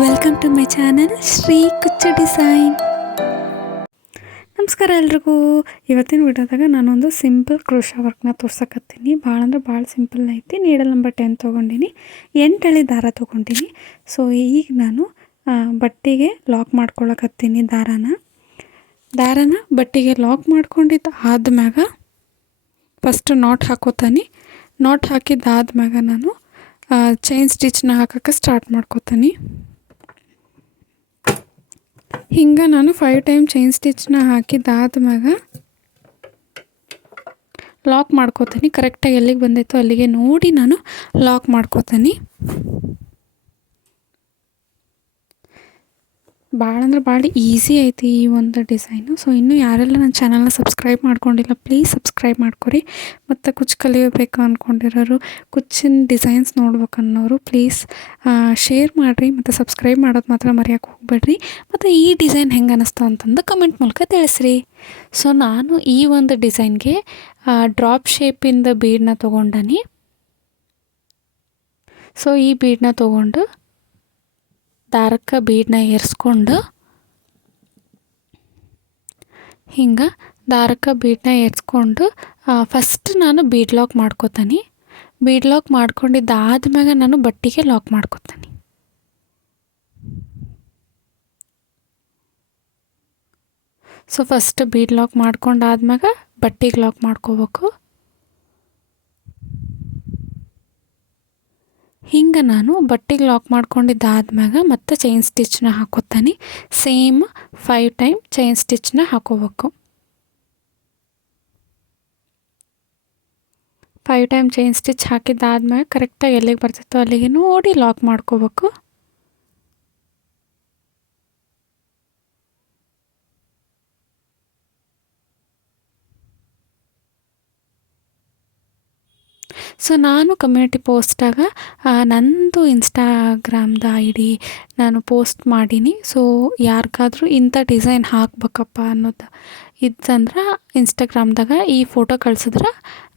Welcome to my channel Shri Kuchchu design. ನಮಸ್ಕಾರ ಎಲ್ರಿಗೂ. ಇವತ್ತಿನ ವಿಡಿಯೋದಾಗ ನಾನೊಂದು ಸಿಂಪಲ್ ಕ್ರೋಶಾ ವರ್ಕ್ನ ತೋರ್ಸಕತ್ತೀನಿ. ಭಾಳ ಅಂದ್ರೆ ಭಾಳ ಸಿಂಪಲ್ ಐತಿ. ನೀಡಲ್ ನಂಬರ್ 10 ತೊಗೊಂಡಿನಿ, 8 ಎಳೆ ದಾರ ತೊಗೊಂಡಿನಿ. ಸೊ ಈಗ ನಾನು ಬಟ್ಟೆಗೆ ಲಾಕ್ ಮಾಡ್ಕೊಳಕತ್ತೀನಿ. ದಾರನ ಬಟ್ಟೆಗೆ ಲಾಕ್ ಮಾಡ್ಕೊಂಡಿದ್ದು ಆದ್ಮ್ಯಾಗ ಫಸ್ಟ್ ನಾಟ್ ಹಾಕೋತಾನೆ. ನಾಟ್ ಹಾಕಿದ್ದಾದ್ಮ್ಯಾಗ ನಾನು ಚೈನ್ ಸ್ಟಿಚ್ನ ಹಾಕೋಕ್ಕೆ ಸ್ಟಾರ್ಟ್ ಮಾಡ್ಕೋತೀನಿ. ಹಿಂಗೆ ನಾನು 5 ಟೈಮ್ ಚೈನ್ ಸ್ಟಿಚ್ನ ಹಾಕಿದ್ದಾದ್ಮ್ಯಾಗ ಲಾಕ್ ಮಾಡ್ಕೋತೀನಿ. ಕರೆಕ್ಟಾಗಿ ಎಲ್ಲಿಗೆ ಬಂದೈತೋ ಅಲ್ಲಿಗೆ ನೋಡಿ ನಾನು ಲಾಕ್ ಮಾಡ್ಕೋತೀನಿ. ಭಾಳ ಅಂದ್ರೆ ಭಾಳ ಈಸಿ ಐತಿ ಈ ಒಂದು ಡಿಸೈನು. ಸೊ ಇನ್ನೂ ಯಾರೆಲ್ಲ ನನ್ನ ಚಾನಲ್ನ ಸಬ್ಸ್ಕ್ರೈಬ್ ಮಾಡ್ಕೊಂಡಿಲ್ಲ, ಪ್ಲೀಸ್ ಸಬ್ಸ್ಕ್ರೈಬ್ ಮಾಡ್ಕೊರಿ. ಮತ್ತು ಕುಚ್ಚು ಕಲಿಯಬೇಕು ಅಂದ್ಕೊಂಡಿರೋರು, ಕುಚ್ಚಿನ ಡಿಸೈನ್ಸ್ ನೋಡ್ಬೇಕನ್ನೋರು ಪ್ಲೀಸ್ ಶೇರ್ ಮಾಡಿರಿ ಮತ್ತು ಸಬ್ಸ್ಕ್ರೈಬ್ ಮಾಡೋದು ಮಾತ್ರ ಮರೆಯೋಕೆ ಹೋಗ್ಬೇಡ್ರಿ. ಮತ್ತು ಈ ಡಿಸೈನ್ ಹೆಂಗೆ ಅನ್ನಿಸ್ತು ಅಂತಂದು ಕಮೆಂಟ್ ಮೂಲಕ ತಿಳಿಸ್ರಿ. ಸೊ ನಾನು ಈ ಒಂದು ಡಿಸೈನ್ಗೆ ಡ್ರಾಪ್ ಶೇಪಿಂದ ಬೀಡನ್ನ ತೊಗೊಂಡನಿ. ಸೊ ಈ ಬೀಡನ್ನ ತೊಗೊಂಡು ದಾರಕ್ಕೆ ಬೀಡನ್ನ ಏರಿಸ್ಕೊಂಡು ಹಿಂಗೆ ದಾರಕ್ಕೆ ಬೀಡನ್ನ ಏರಿಸ್ಕೊಂಡು ಫಸ್ಟ್ ನಾನು ಬೀಡ್ ಲಾಕ್ ಮಾಡ್ಕೋತೀನಿ. ಬೀಡ್ ಲಾಕ್ ಮಾಡ್ಕೊಂಡಿದ್ದಾದ್ಮ್ಯಾಗ ನಾನು ಬಟ್ಟೆಗೆ ಲಾಕ್ ಮಾಡ್ಕೋತೀನಿ. ಸೊ ಫಸ್ಟ್ ಬೀಡ್ ಲಾಕ್ ಮಾಡ್ಕೊಂಡಾದ್ಮ್ಯಾಗ ಬಟ್ಟೆಗೆ ಲಾಕ್ ಮಾಡ್ಕೋಬೇಕು. ಹಿಂಗೆ ನಾನು ಬಟ್ಟೆಗೆ ಲಾಕ್ ಮಾಡ್ಕೊಂಡಿದ್ದಾದ್ಮ್ಯಾಗ ಮತ್ತೆ ಚೈನ್ ಸ್ಟಿಚ್ನ ಹಾಕೋತೀನಿ. ಸೇಮ್ 5 ಟೈಮ್ ಚೈನ್ ಸ್ಟಿಚ್ನ ಹಾಕೋಬೇಕು. 5 ಟೈಮ್ ಚೈನ್ ಸ್ಟಿಚ್ ಹಾಕಿದ್ದಾದ್ಮ್ಯಾಗ ಕರೆಕ್ಟಾಗಿ ಎಲ್ಲಿಗೆ ಬರ್ತಿತ್ತೋ ಅಲ್ಲಿಗೆ ನೋಡಿ ಲಾಕ್ ಮಾಡ್ಕೋಬೇಕು. ಸೊ ನಾನು ಕಮ್ಯುನಿಟಿ ಪೋಸ್ಟಾಗ ನಂದು ಇನ್ಸ್ಟಾಗ್ರಾಮ್ದು ID ನಾನು ಪೋಸ್ಟ್ ಮಾಡೀನಿ. ಸೊ ಯಾರಿಗಾದ್ರೂ ಇಂಥ ಡಿಸೈನ್ ಹಾಕ್ಬೇಕಪ್ಪ ಅನ್ನೋದು ಇತ್ತಂದ್ರೆ ಇನ್ಸ್ಟಾಗ್ರಾಮ್ದಾಗ ಈ ಫೋಟೋ ಕಳ್ಸಿದ್ರೆ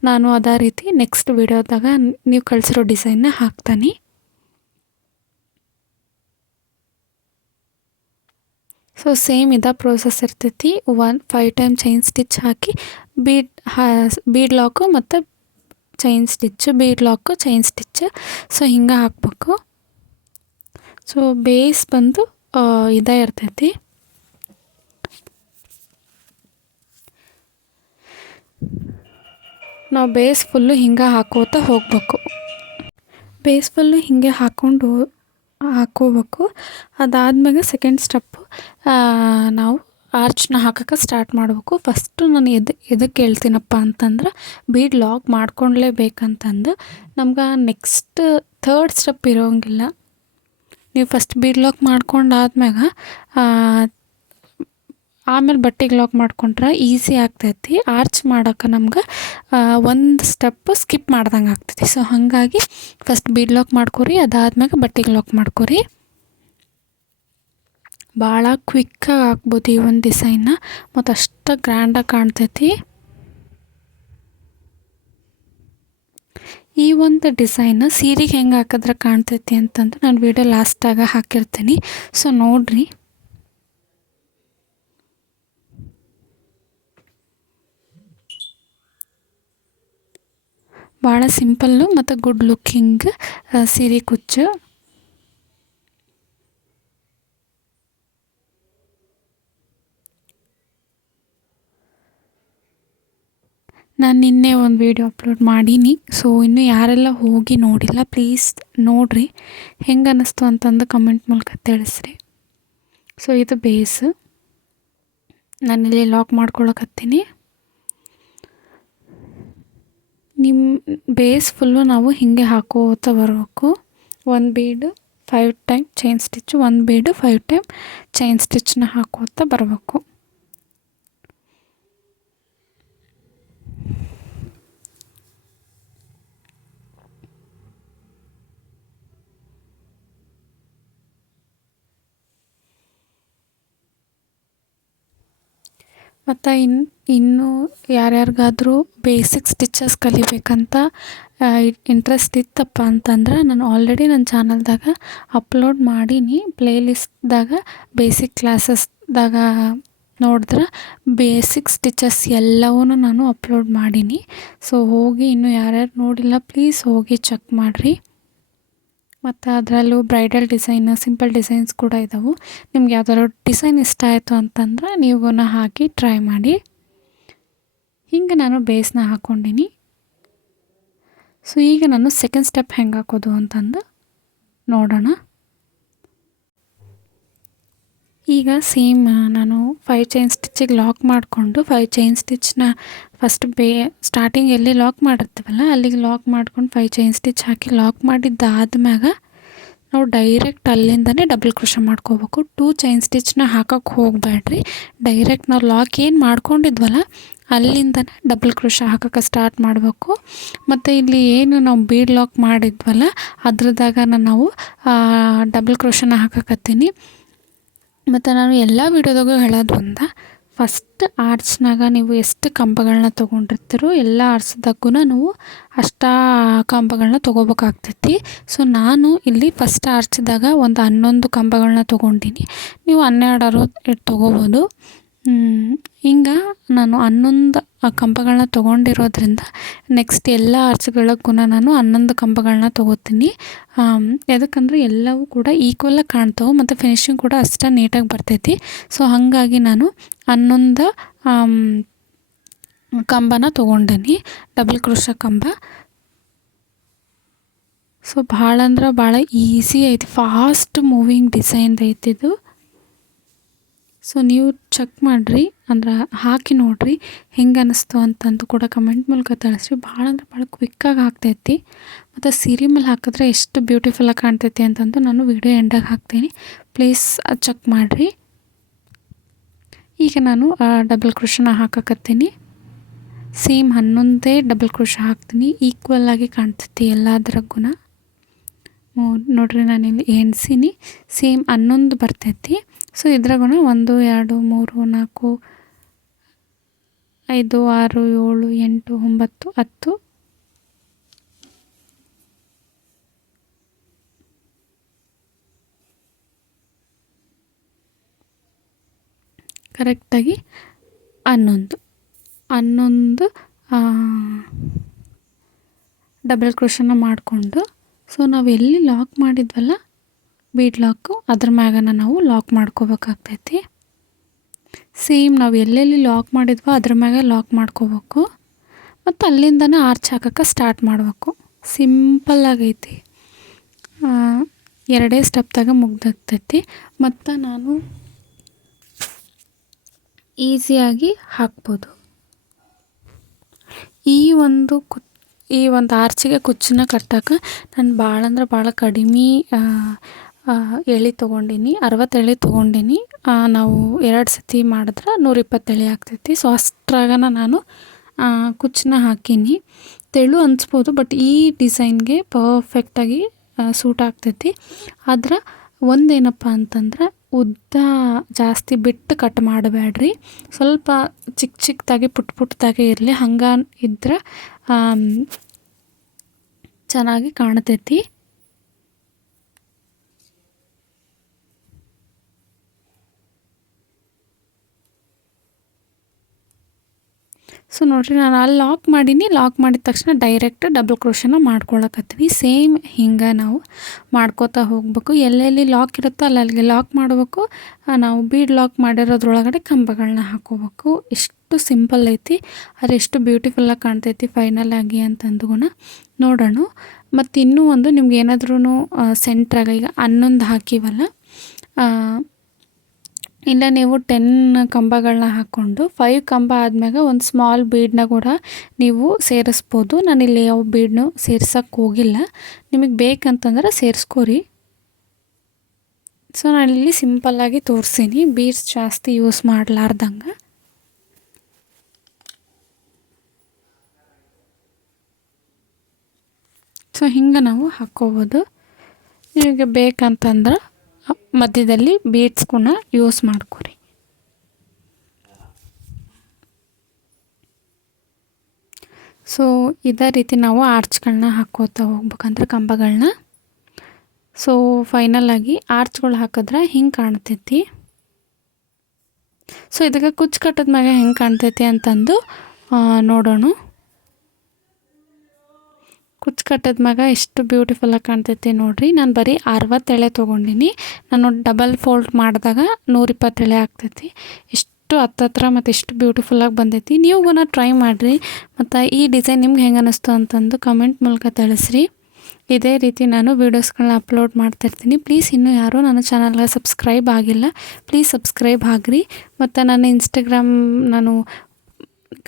ನಾನು ಅದೇ ರೀತಿ ನೆಕ್ಸ್ಟ್ ವಿಡಿಯೋದಾಗ ನೀವು ಕಳಿಸಿರೋ ಡಿಸೈನ್ನ ಹಾಕ್ತಾನೆ. ಸೊ ಸೇಮ್ ಇದೇ ಪ್ರೋಸೆಸ್ ಇರ್ತೈತಿ. 5 ಟೈಮ್ ಚೈನ್ ಸ್ಟಿಚ್ ಹಾಕಿ ಬೀಡ್ ಲಾಕು ಮತ್ತು chain stitch, bead lock, chain stitch. So ಹಿಂಗೆ ಹಾಕ್ಬೇಕು. ಸೊ ಬೇಸ್ ಬಂದು ಇದೇ ಇರ್ತೈತಿ. ನಾವು ಬೇಸ್ ಫುಲ್ಲು ಹಿಂಗೆ ಹಾಕೋತಾ ಹೋಗ್ಬೇಕು. ಬೇಸ್ ಫುಲ್ಲು ಹಿಂಗೆ ಹಾಕೋಬೇಕು. ಅದಾದ್ಮೇಲೆ ಸೆಕೆಂಡ್ ಸ್ಟೆಪ್ಪು ನಾವು ಆರ್ಚ್ನ ಹಾಕೋಕ್ಕೆ ಸ್ಟಾರ್ಟ್ ಮಾಡಬೇಕು. ಫಸ್ಟು ನಾನು ಎದಕ್ಕೆ ಹೇಳ್ತೀನಪ್ಪ ಅಂತಂದ್ರೆ ಬೀಡ್ ಲಾಕ್ ಮಾಡ್ಕೊಳ್ಲೇಬೇಕಂತಂದು ನಮ್ಗೆ ನೆಕ್ಸ್ಟ್ ಥರ್ಡ್ ಸ್ಟೆಪ್ ಇರೋಂಗಿಲ್ಲ. ನೀವು ಫಸ್ಟ್ ಬೀಡ್ ಲಾಕ್ ಮಾಡ್ಕೊಂಡಾದ್ಮ್ಯಾಗ ಆಮೇಲೆ ಬಟ್ಟೆಗೆ ಲಾಕ್ ಮಾಡ್ಕೊಂಡ್ರೆ ಈಸಿ ಆಗ್ತೈತಿ. ಆರ್ಚ್ ಮಾಡೋಕೆ ನಮ್ಗೆ ಒಂದು ಸ್ಟೆಪ್ ಸ್ಕಿಪ್ ಮಾಡ್ದಂಗೆ ಆಗ್ತೈತಿ. ಸೊ ಹಾಗಾಗಿ ಫಸ್ಟ್ ಬೀಡ್ ಲಾಕ್ ಮಾಡ್ಕೊರಿ, ಅದಾದ್ಮ್ಯಾಗ ಬಟ್ಟೆಗೆ ಲಾಕ್ ಮಾಡ್ಕೊರಿ. ಭಾಳ ಕ್ವಿಕ್ಕಾಗಿ ಹಾಕ್ಬೋದು ಈ ಒಂದು ಡಿಸೈನ್ನ, ಮತ್ತು ಅಷ್ಟು ಗ್ರ್ಯಾಂಡಾಗಿ ಕಾಣ್ತೈತಿ. ಈ ಒಂದು ಡಿಸೈನ್ ಸೀರೆಗೆ ಹೆಂಗೆ ಹಾಕಿದ್ರೆ ಕಾಣ್ತೈತಿ ಅಂತಂದು ನಾನು ವಿಡಿಯೋ ಲಾಸ್ಟಾಗ ಹಾಕಿರ್ತೀನಿ. ಸೊ ನೋಡಿರಿ. ಭಾಳ ಸಿಂಪಲ್ಲು ಮತ್ತು ಗುಡ್ ಲುಕ್ಕಿಂಗ್ ಸೀರೆ ಕುಚ್ಚು. ನಾನು ನಿನ್ನೆ ಒಂದು ವಿಡಿಯೋ ಅಪ್ಲೋಡ್ ಮಾಡೀನಿ. ಸೊ ಇನ್ನೂ ಯಾರೆಲ್ಲ ಹೋಗಿ ನೋಡಿಲ್ಲ ಪ್ಲೀಸ್ ನೋಡಿರಿ. ಹೆಂಗೆ ಅನ್ನಿಸ್ತು ಅಂತಂದು ಕಮೆಂಟ್ ಮೂಲಕ ತಿಳಿಸ್ರಿ. ಸೊ ಇದು ಬೇಸು. ನಾನಿಲ್ಲಿ ಲಾಕ್ ಮಾಡ್ಕೊಳಕತ್ತೀನಿ. ನಿಮ್ಮ ಬೇಸ್ ಫುಲ್ಲು ನಾವು ಹಿಂಗೆ ಹಾಕೋತಾ ಬರಬೇಕು. 1 ಬೀಡು 5 ಟೈಮ್ ಚೈನ್ ಸ್ಟಿಚ್, 1 ಬೀಡು 5 ಟೈಮ್ ಚೈನ್ ಸ್ಟಿಚ್ನ ಹಾಕೋತಾ ಬರಬೇಕು. ಮತ್ತು ಇನ್ನೂ ಯಾರ್ಯಾರಿಗಾದರೂ ಬೇಸಿಕ್ ಸ್ಟಿಚಸ್ ಕಲಿಬೇಕಂತ ಇಂಟ್ರೆಸ್ಟ್ ಇತ್ತಪ್ಪ ಅಂತಂದ್ರೆ ನಾನು ಆಲ್ರೆಡಿ ನನ್ನ ಚಾನಲ್ದಾಗ ಅಪ್ಲೋಡ್ ಮಾಡೀನಿ. ಪ್ಲೇಲಿಸ್ಟ್ದಾಗ ಬೇಸಿಕ್ ಕ್ಲಾಸಸ್ದಾಗ ನೋಡಿದ್ರೆ ಬೇಸಿಕ್ ಸ್ಟಿಚಸ್ ಎಲ್ಲವೂ ನಾನು ಅಪ್ಲೋಡ್ ಮಾಡೀನಿ. ಸೊ ಹೋಗಿ ಇನ್ನೂ ಯಾರ್ಯಾರು ನೋಡಿಲ್ಲ ಪ್ಲೀಸ್ ಹೋಗಿ ಚೆಕ್ ಮಾಡಿರಿ. ಮತ್ತು ಅದರಲ್ಲೂ ಬ್ರೈಡಲ್ ಡಿಸೈನ್, ಸಿಂಪಲ್ ಡಿಸೈನ್ಸ್ ಕೂಡ ಇದ್ದಾವೆ. ನಿಮ್ಗೆ ಯಾವ್ದಾದ್ರು ಡಿಸೈನ್ ಇಷ್ಟ ಆಯಿತು ಅಂತಂದ್ರೆ ನೀವು ಹಾಕಿ ಟ್ರೈ ಮಾಡಿ. ಹಿಂಗೆ ನಾನು ಬೇಸ್ನ ಹಾಕ್ಕೊಂಡೀನಿ. ಸೊ ಈಗ ನಾನು ಸೆಕೆಂಡ್ ಸ್ಟೆಪ್ ಹೆಂಗೆ ಹಾಕೋದು ಅಂತಂದು ನೋಡೋಣ. ಈಗ ಸೇಮ್ ನಾನು 5 ಚೈನ್ ಸ್ಟಿಚ್ಚಿಗೆ ಲಾಕ್ ಮಾಡಿಕೊಂಡು 5 ಚೈನ್ ಸ್ಟಿಚ್ನ ಫಸ್ಟ್ ಸ್ಟಾರ್ಟಿಂಗ್ ಎಲ್ಲಿ ಲಾಕ್ ಮಾಡಿರ್ತೀವಲ್ಲ ಅಲ್ಲಿಗೆ ಲಾಕ್ ಮಾಡ್ಕೊಂಡು 5 ಚೈನ್ ಸ್ಟಿಚ್ ಹಾಕಿ ಲಾಕ್ ಮಾಡಿದ್ದಾದ್ಮ್ಯಾಗ ನಾವು ಡೈರೆಕ್ಟ್ ಅಲ್ಲಿಂದನೇ ಡಬಲ್ ಕ್ರೋಶೆ ಮಾಡ್ಕೋಬೇಕು. 2 ಚೈನ್ ಸ್ಟಿಚ್ನ ಹಾಕೋಕ್ಕೆ ಹೋಗಬೇಡ್ರಿ. ಡೈರೆಕ್ಟ್ ನಾವು ಲಾಕ್ ಏನು ಮಾಡ್ಕೊಂಡಿದ್ವಲ್ಲ ಅಲ್ಲಿಂದನೇ ಡಬಲ್ ಕ್ರೋಶೆ ಹಾಕೋಕ್ಕೆ ಸ್ಟಾರ್ಟ್ ಮಾಡಬೇಕು. ಮತ್ತು ಇಲ್ಲಿ ಏನು ನಾವು ಬೀಡ್ ಲಾಕ್ ಮಾಡಿದ್ವಲ್ಲ ಅದ್ರದಾಗ ನಾವು ಡಬಲ್ ಕ್ರೋಶೆನ ಹಾಕಕತ್ತೀನಿ. ಮತ್ತು ನಾನು ಎಲ್ಲ ವೀಡಿಯೋದಾಗೂ ಹೇಳೋದು ಫಸ್ಟ್ ಆರ್ಚ್ನಾಗ ನೀವು ಎಷ್ಟು ಕಂಬಗಳನ್ನ ತೊಗೊಂಡಿರ್ತೀರೋ ಎಲ್ಲ ಆರ್ಚ್ದಾಗೂ ನಾವು ಅಷ್ಟು ಕಂಬಗಳನ್ನ ತೊಗೋಬೇಕಾಗ್ತೈತಿ. ಸೊ ನಾನು ಇಲ್ಲಿ ಫಸ್ಟ್ ಆರ್ಚ್ದಾಗ ಒಂದು 11 ಕಂಬಗಳನ್ನ ತೊಗೊಂಡಿನಿ. ನೀವು 12 ತೊಗೋಬೋದು. ಹಿಂಗೆ ನಾನು 11 ಕಂಬಗಳನ್ನ ತೊಗೊಂಡಿರೋದ್ರಿಂದ ನೆಕ್ಸ್ಟ್ ಎಲ್ಲ ಆರ್ಚ್ಗಳಿಗೂ ನಾನು 11 ಕಂಬಗಳನ್ನ ತೊಗೋತೀನಿ. ಯಾಕಂದರೆ ಎಲ್ಲವೂ ಕೂಡ ಈಕ್ವಲಾಗಿ ಕಾಣ್ತಾವೆ ಮತ್ತು ಫಿನಿಶಿಂಗ್ ಕೂಡ ಅಷ್ಟೇ ನೀಟಾಗಿ ಬರ್ತೈತಿ. ಸೊ ಹಾಗಾಗಿ ನಾನು 11 ಕಂಬನ ತೊಗೊಂಡೀನಿ, ಡಬಲ್ ಕ್ರೋಶೆ ಕಂಬ. ಸೊ ಭಾಳ ಅಂದ್ರೆ ಭಾಳ ಈಸಿ ಐತಿ, ಫಾಸ್ಟ್ ಮೂವಿಂಗ್ ಡಿಸೈನ್ ಐತಿದು. ಸೊ ನೀವು ಚೆಕ್ ಮಾಡಿರಿ, ಅಂದ್ರೆ ಹಾಕಿ ನೋಡಿರಿ ಹೆಂಗೆ ಅನ್ನಿಸ್ತು ಅಂತಂದು ಕೂಡ ಕಮೆಂಟ್ ಮೂಲಕ ತಿಳಿಸ್ರಿ. ಭಾಳ ಅಂದ್ರೆ ಭಾಳ ಕ್ವಿಕ್ಕಾಗಿ ಆಗ್ತೈತಿ ಮತ್ತು ಸೀರೆ ಮೇಲೆ ಹಾಕಿದ್ರೆ ಎಷ್ಟು ಬ್ಯೂಟಿಫುಲ್ಲಾಗಿ ಕಾಣ್ತೈತಿ ಅಂತಂದು ನಾನು ವಿಡಿಯೋ ಎಂಡಾಗಿ ಹಾಕ್ತೀನಿ. ಪ್ಲೀಸ್ ಚೆಕ್ ಮಾಡಿರಿ. ಈಗ ನಾನು ಡಬಲ್ ಕ್ರೋಶೆನ ಹಾಕಕತ್ತೀನಿ. ಸೇಮ್ 11 ಡಬಲ್ ಕ್ರೋಶೆ ಹಾಕ್ತೀನಿ. ಈಕ್ವಲಾಗಿ ಕಾಣ್ತೈತಿ ಎಲ್ಲದ್ರಾಗೂ. ನೋಡಿರಿ ನಾನಿಲ್ಲಿ ಎಣ್ಸೀನಿ, ಸೇಮ್ 11 ಬರ್ತೈತಿ. ಸೊ ಇದ್ರಾಗೂ 1 2 3 4 5 6 7 8 9 10 ಕರೆಕ್ಟಾಗಿ 11 ಡಬಲ್ ಕ್ರೋಶೆನ ಮಾಡಿಕೊಂಡು, ಸೊ ನಾವು ಎಲ್ಲಿ ಲಾಕ್ ಮಾಡಿದ್ವಲ್ಲ ಬೀಡ್ ಲಾಕು ಅದ್ರ ಮ್ಯಾಗನ ನಾವು ಲಾಕ್ ಮಾಡ್ಕೋಬೇಕಾಗ್ತೈತಿ. ಸೇಮ್ ನಾವು ಎಲ್ಲೆಲ್ಲಿ ಲಾಕ್ ಮಾಡಿದ್ವೋ ಅದ್ರ ಮ್ಯಾಗ ಲಾಕ್ ಮಾಡ್ಕೋಬೇಕು ಮತ್ತು ಅಲ್ಲಿಂದನೇ ಆರ್ಚ್ ಹಾಕೋಕ್ಕೆ ಸ್ಟಾರ್ಟ್ ಮಾಡಬೇಕು. ಸಿಂಪಲ್ಲಾಗೈತಿ, 2 ಸ್ಟೆಪ್ದಾಗ ಮುಗ್ದಾಗ್ತೈತಿ. ಮತ್ತು ನಾನು ಈಸಿಯಾಗಿ ಹಾಕ್ಬೋದು. ಈ ಒಂದು ಆರ್ಚಿಗೆ ಕುಚ್ಚನ್ನ ಕಟ್ಟೋಕೆ ನಾನು ಭಾಳ ಅಂದ್ರೆ ಭಾಳ ಕಡಿಮೆ ಎಳೆ ತೊಗೊಂಡಿನಿ, 60 ಎಳೆ ತೊಗೊಂಡಿನಿ. ನಾವು 2 ಸತಿ ಮಾಡಿದ್ರೆ 120 ಎಳೆ ಆಗ್ತೈತಿ. ಸೊ ಅಷ್ಟ್ರಾಗನ ನಾನು ಕುಚ್ಚನ್ನ ಹಾಕೀನಿ. ತೆಳು ಅನಿಸ್ಬೋದು, ಬಟ್ ಈ ಡಿಸೈನ್ಗೆ ಪರ್ಫೆಕ್ಟಾಗಿ ಸೂಟ್ ಆಗ್ತೈತಿ. ಆದ್ರೆ ಒಂದೇನಪ್ಪ ಅಂತಂದ್ರೆ ಉದ್ದ ಜಾಸ್ತಿ ಬಿಟ್ಟು ಕಟ್ ಮಾಡಬೇಡ್ರಿ. ಸ್ವಲ್ಪ ಚಿಕ್ಕದಾಗಿ ಪುಟ್ಟದಾಗೆ ಇರಲಿ, ಹಂಗೆ ಇದ್ರೆ ಚೆನ್ನಾಗಿ ಕಾಣ್ತೈತಿ. ಸೊ ನೋಡಿರಿ ನಾನು ಅಲ್ಲಿ ಲಾಕ್ ಮಾಡೀನಿ. ಲಾಕ್ ಮಾಡಿದ ತಕ್ಷಣ ಡೈರೆಕ್ಟ್ ಡಬಲ್ ಕ್ರೋಶೆನ ಮಾಡ್ಕೊಳಕತ್ತೀನಿ. ಸೇಮ್ ಹಿಂಗೆ ನಾವು ಮಾಡ್ಕೋತಾ ಹೋಗಬೇಕು. ಎಲ್ಲೆಲ್ಲಿ ಲಾಕ್ ಇರುತ್ತೋ ಅಲ್ಲಿಗೆ ಲಾಕ್ ಮಾಡಬೇಕು. ನಾವು ಬೀಡ್ ಲಾಕ್ ಮಾಡಿರೋದ್ರೊಳಗಡೆ ಕಂಬಗಳನ್ನ ಹಾಕೋಬೇಕು. ಎಷ್ಟು ಸಿಂಪಲ್ ಐತಿ, ಅದು ಎಷ್ಟು ಬ್ಯೂಟಿಫುಲ್ಲಾಗಿ ಕಾಣ್ತೈತಿ ಫೈನಲ್ ಆಗಿ ಅಂತಂದು ನೋಡೋಣ. ಮತ್ತು ಇನ್ನೂ ಒಂದು ನಿಮ್ಗೆ ಏನಾದ್ರೂ ಸೆಂಟ್ರಾಗ ಈಗ 11 ಹಾಕಿವಲ್ಲ, ಇಲ್ಲ ನೀವು 10 ಕಂಬಗಳನ್ನ ಹಾಕ್ಕೊಂಡು 5 ಕಂಬ ಆದಮ್ಯಾಗ ಒಂದು ಸ್ಮಾಲ್ ಬೀಡನ್ನ ಕೂಡ ನೀವು ಸೇರಿಸ್ಬೋದು. ನಾನಿಲ್ಲಿ ಯಾವ ಬೀಡನ್ನು ಸೇರ್ಸೋಕ್ಕೆ ಹೋಗಿಲ್ಲ, ನಿಮಗೆ ಬೇಕಂತಂದ್ರೆ ಸೇರಿಸ್ಕೋರಿ. ಸೊ ನಾನಿಲ್ಲಿ ಸಿಂಪಲ್ಲಾಗಿ ತೋರಿಸೀನಿ, ಬೀಡ್ಸ್ ಜಾಸ್ತಿ ಯೂಸ್ ಮಾಡಲಾರ್ದಂಗೆ. ಸೊ ಹಿಂಗೆ ನಾವು ಹಾಕ್ಕೋಬೋದು. ನಿಮಗೆ ಬೇಕಂತಂದ್ರೆ ಮಧ್ಯದಲ್ಲಿ ಬೀಡ್ಸ್ಗಳನ್ನ ಯೂಸ್ ಮಾಡ್ಕೊರಿ. ಸೊ ಇದೇ ರೀತಿ ನಾವು ಆರ್ಚ್ಗಳನ್ನ ಹಾಕ್ಕೋತಾ ಹೋಗ್ಬೇಕಂದ್ರೆ ಕಂಬಗಳನ್ನ. ಸೊ ಫೈನಲಾಗಿ ಆರ್ಚ್ಗಳು ಹಾಕಿದ್ರೆ ಹಿಂಗೆ ಕಾಣ್ತೈತಿ. ಸೊ ಇದಕ್ಕೆ ಕುಚ್ಚು ಕಟ್ಟದ ಮ್ಯಾಗ ಹೆಂಗೆ ಕಾಣ್ತೈತಿ ಅಂತಂದು ನೋಡೋಣ. ಕುಚ್ಚು ಕಟ್ಟದ ಮ್ಯಾಗ ಎಷ್ಟು ಬ್ಯೂಟಿಫುಲ್ಲಾಗಿ ಕಾಣ್ತೈತಿ ನೋಡಿರಿ. ನಾನು ಬರೀ 60 ಎಳೆ ತೊಗೊಂಡಿನಿ. ನಾನು ಡಬಲ್ ಫೋಲ್ಡ್ ಮಾಡಿದಾಗ 120 ಎಳೆ ಆಗ್ತೈತಿ. ಎಷ್ಟು ಹತ್ತತ್ರ ಮತ್ತು ಎಷ್ಟು ಬ್ಯೂಟಿಫುಲ್ಲಾಗಿ ಬಂದೈತಿ. ನೀವು ಕೂಡ ಟ್ರೈ ಮಾಡಿರಿ. ಮತ್ತು ಈ ಡಿಸೈನ್ ನಿಮ್ಗೆ ಹೆಂಗೆ ಅನ್ನಿಸ್ತು ಅಂತಂದು ಕಮೆಂಟ್ ಮೂಲಕ ತಿಳಿಸ್ರಿ. ಇದೇ ರೀತಿ ನಾನು ವೀಡಿಯೋಸ್ಗಳನ್ನ ಅಪ್ಲೋಡ್ ಮಾಡ್ತಾಯಿರ್ತೀನಿ. ಪ್ಲೀಸ್ ಇನ್ನೂ ಯಾರೂ ನನ್ನ ಚಾನಲ್ಗೆ ಸಬ್ಸ್ಕ್ರೈಬ್ ಆಗಿಲ್ಲ, ಪ್ಲೀಸ್ ಸಬ್ಸ್ಕ್ರೈಬ್ ಆಗಿರಿ. ಮತ್ತು ನನ್ನ ಇನ್ಸ್ಟಾಗ್ರಾಮ್ ನಾನು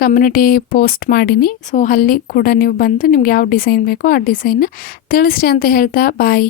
ಕಮ್ಯುನಿಟಿ ಪೋಸ್ಟ್ ಮಾಡೀನಿ. ಸೊ ಅಲ್ಲಿ ಕೂಡ ನೀವು ಬಂದು ನಿಮ್ಗೆ ಯಾವ ಡಿಸೈನ್ ಬೇಕೋ ಆ ಡಿಸೈನ್ನ ತಿಳಿಸ್ರಿ ಅಂತ ಹೇಳ್ತಾ ಬಾಯ್.